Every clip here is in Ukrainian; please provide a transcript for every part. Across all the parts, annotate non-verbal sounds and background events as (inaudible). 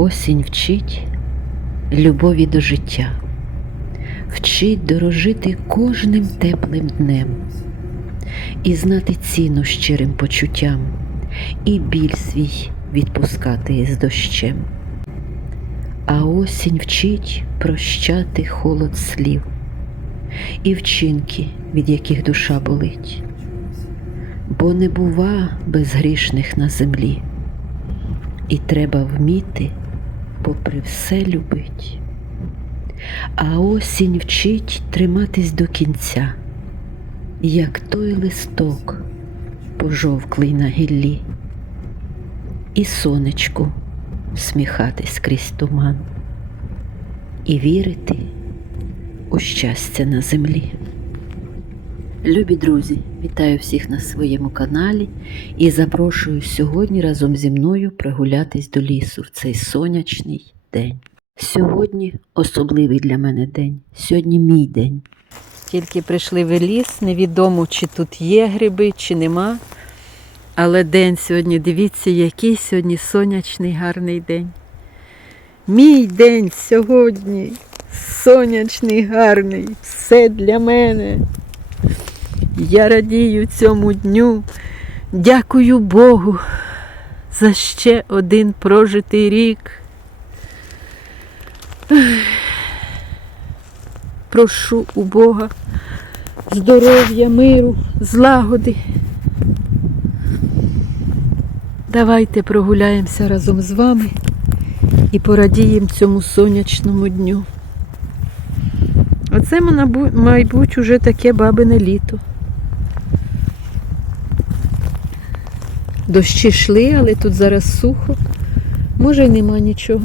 осінь вчить любові до життя, вчить дорожити кожним теплим днем і знати ціну щирим почуттям, і біль свій відпускати із дощем. А осінь вчить прощати холод слів і вчинки, від яких душа болить, бо не бува безгрішних на землі, і треба вміти, попри все любить. А осінь вчить триматись до кінця, як той листок пожовклий на гіллі, і сонечку сміхатись крізь туман, і вірити у щастя на землі. Любі друзі, вітаю всіх на своєму каналі і запрошую сьогодні разом зі мною прогулятись до лісу в цей сонячний день. Сьогодні особливий для мене день, сьогодні мій день. Тільки прийшли в ліс, невідомо, чи тут є гриби, чи нема. Але день сьогодні, дивіться, який сьогодні сонячний гарний день. Мій день сьогодні сонячний, гарний, все для мене. Я радію цьому дню, дякую Богу за ще один прожитий рік. Прошу у Бога здоров'я, миру, злагоди. Давайте прогуляємося разом з вами і порадіємо цьому сонячному дню. Оце, мабуть, уже таке бабине літо. Дощі йшли, але тут зараз сухо. Може й нема нічого.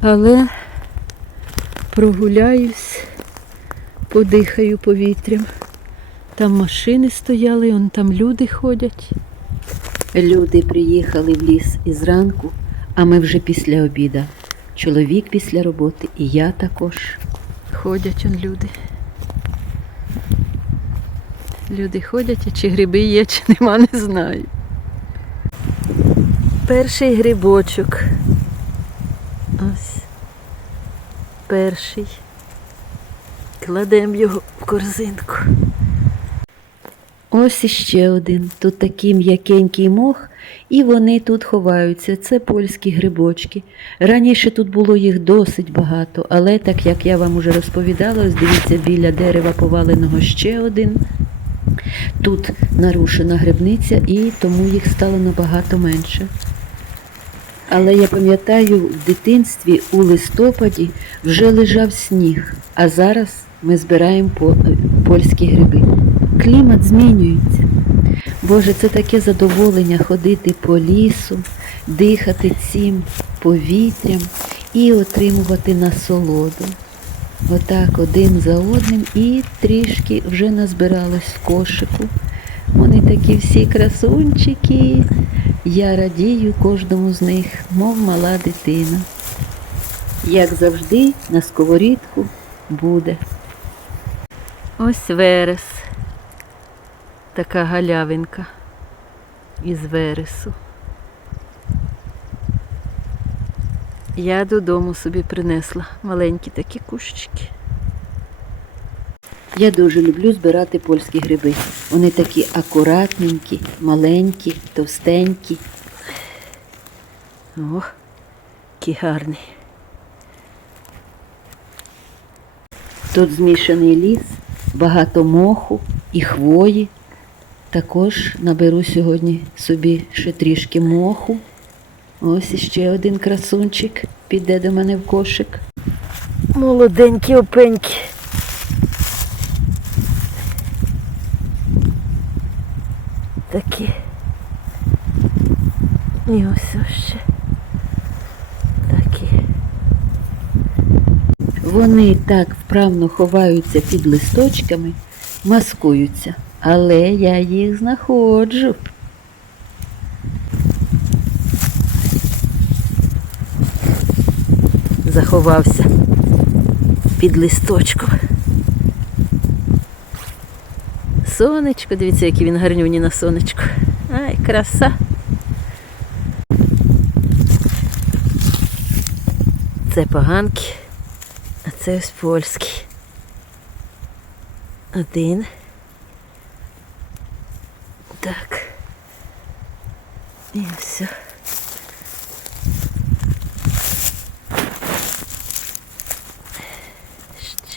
Але прогуляюсь, подихаю повітрям. Там машини стояли, он там люди ходять. Люди приїхали в ліс із ранку, а ми вже після обіда. Чоловік після роботи і я також. Ходять он люди. Люди ходять, а чи гриби є, чи нема, не знаю. Перший грибочок. Ось. Перший. Кладемо його в корзинку. Ось іще один. Тут такий м'якенький мох, і вони тут ховаються. Це польські грибочки. Раніше тут було їх досить багато, але так як я вам уже розповідала, ось дивіться, біля дерева поваленого ще один. Тут нарушена грибниця і тому їх стало набагато менше. Але я пам'ятаю, в дитинстві у листопаді вже лежав сніг, а зараз ми збираємо по- польські гриби. Клімат змінюється. Боже, це таке задоволення ходити по лісу, дихати цим повітрям і отримувати насолоду. Отак один за одним і трішки вже назбиралось в кошику. Вони такі всі красунчики. Я радію кожному з них, мов мала дитина. Як завжди, на сковорідку буде. Ось верес. Така галявинка із вересу. Я додому собі принесла маленькі такі кущики. Я дуже люблю збирати польські гриби. Вони такі акуратненькі, маленькі, товстенькі. Ох, який гарний. Тут змішаний ліс, багато моху і хвої. Також наберу сьогодні собі ще трішки моху. Ось іще один красунчик піде до мене в кошик. Молоденькі опенькі. Такі. І ось ще. Такі. Вони так вправно ховаються під листочками, маскуються, але я їх знаходжу. Заховався під листочком. Сонечко, дивіться, який він гарнюні на сонечку. Ай, краса. Це поганки, а це ось польський. Один. Так. І все.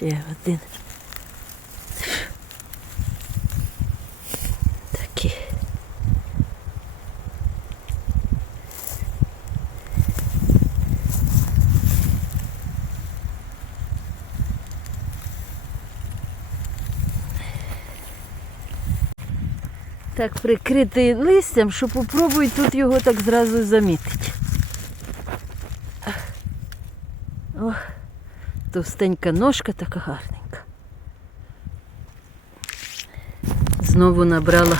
Ще один. Такий. Так прикритий листям, що попробуй тут його так зразу замітити. О, товстенька ножка така гарненька. Знову набрала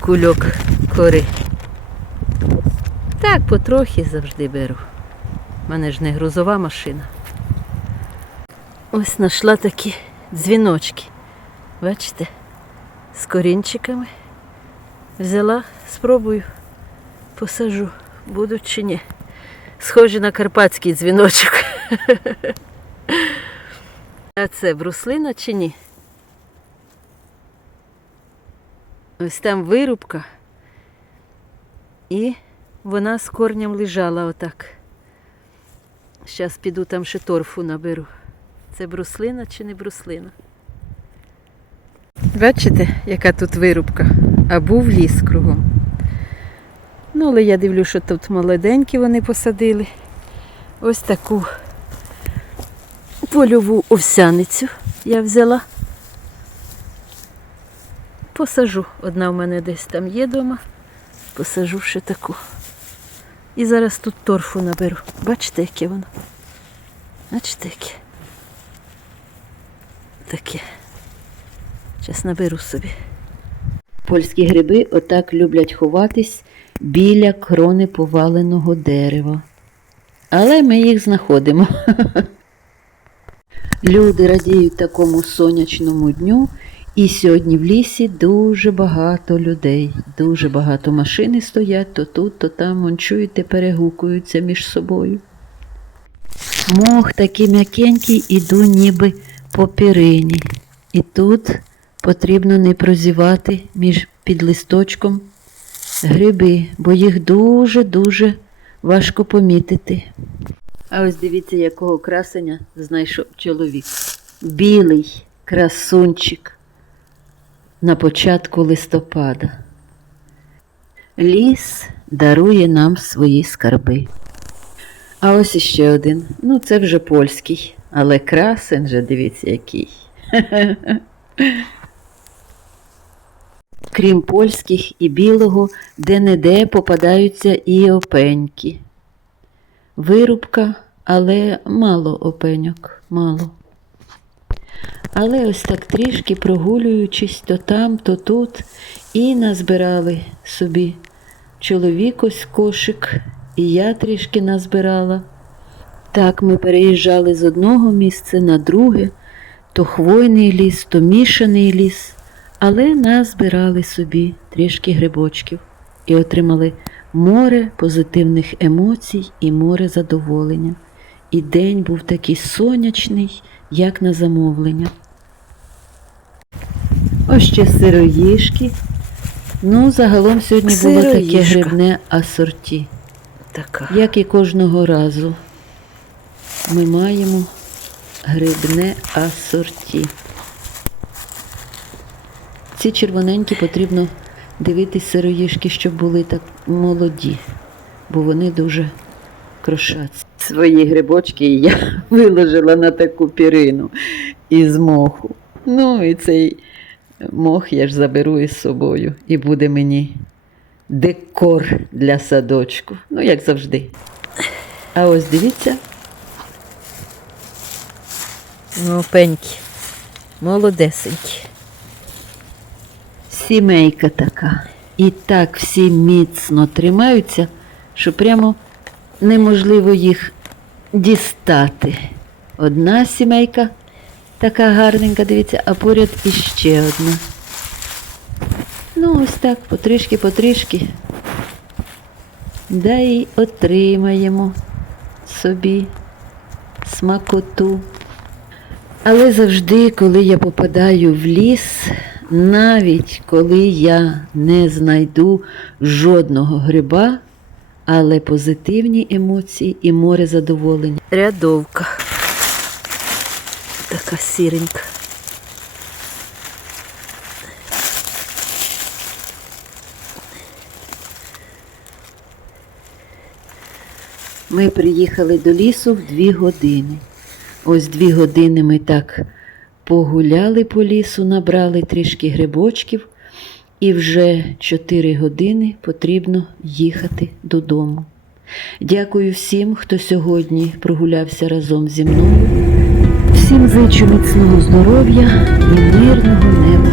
кульок кори. Так, потрохи завжди беру. У мене ж не грузова машина. Ось знайшла такі дзвіночки. Бачите? З корінчиками. Взяла, спробую, посажу, будуть чи ні. Схожі на карпатський дзвіночок. (laughs) А це бруслина чи ні? Ось там вирубка. І вона з корнем лежала отак. Зараз піду там ще торфу наберу. Це бруслина чи не бруслина? Бачите, яка тут вирубка, а був ліс кругом. Ну, але я дивлюся, що тут молоденькі вони посадили. Ось таку польову овсяницю я взяла. Посажу. Одна в мене десь там є вдома. Посажу ще таку. І зараз тут торфу наберу. Бачите, яке воно? Бачите, яке? Таке. Зараз наберу собі. Польські гриби отак люблять ховатись біля крони поваленого дерева. Але ми їх знаходимо. (laughs) Люди радіють такому сонячному дню, і сьогодні в лісі дуже багато людей, дуже багато машини стоять то тут, то там, вон чуєте, перегукуються між собою. Мох такий м'якенький, іду ніби по пірині. І тут потрібно не прозівати між під листочком гриби, бо їх дуже-дуже важко помітити. А ось дивіться, якого красення знайшов чоловік. Білий красунчик на початку листопада. Ліс дарує нам свої скарби. А ось іще один. Ну, це вже польський, але красень же, дивіться, який. Крім польських і білого, де-не-де попадаються і опеньки. Вирубка, але мало опеньок, мало. Але ось так трішки прогулюючись то там, то тут, і назбирали собі чоловік ось кошик, і я трішки назбирала. Так ми переїжджали з одного місця на друге, то хвойний ліс, то мішаний ліс, але назбирали собі трішки грибочків і отримали море позитивних емоцій і море задоволення. І день був такий сонячний, як на замовлення. Ось ще сироїшки. Ну, загалом сьогодні було таке грибне асорті. Така. Як і кожного разу, ми маємо грибне асорті. Ці червоненькі потрібно дивитись сироїшки, щоб були так молоді, бо вони дуже крошаться. Свої грибочки я (laughs) виложила на таку пірину із моху. Ну і цей мох я ж заберу із собою і буде мені декор для садочку. Ну, як завжди. А ось дивіться, Ну, пенькі. Молодесенькі. Сімейка така. І так всі міцно тримаються, що прямо неможливо їх дістати. Одна сімейка така гарненька, дивіться, а поряд іще одна. Ну, ось так, потрішки, потрішки. Да і отримаємо собі смакоту. Але завжди, коли я попадаю в ліс, навіть коли я не знайду жодного гриба, але позитивні емоції і море задоволення. Рядовка. Така сіренька. Ми приїхали до лісу в дві години. Ось дві години ми так погуляли по лісу, набрали трішки грибочків, і вже чотири години потрібно їхати додому. Дякую всім, хто сьогодні прогулявся разом зі мною. Всім зичу міцного здоров'я і мирного неба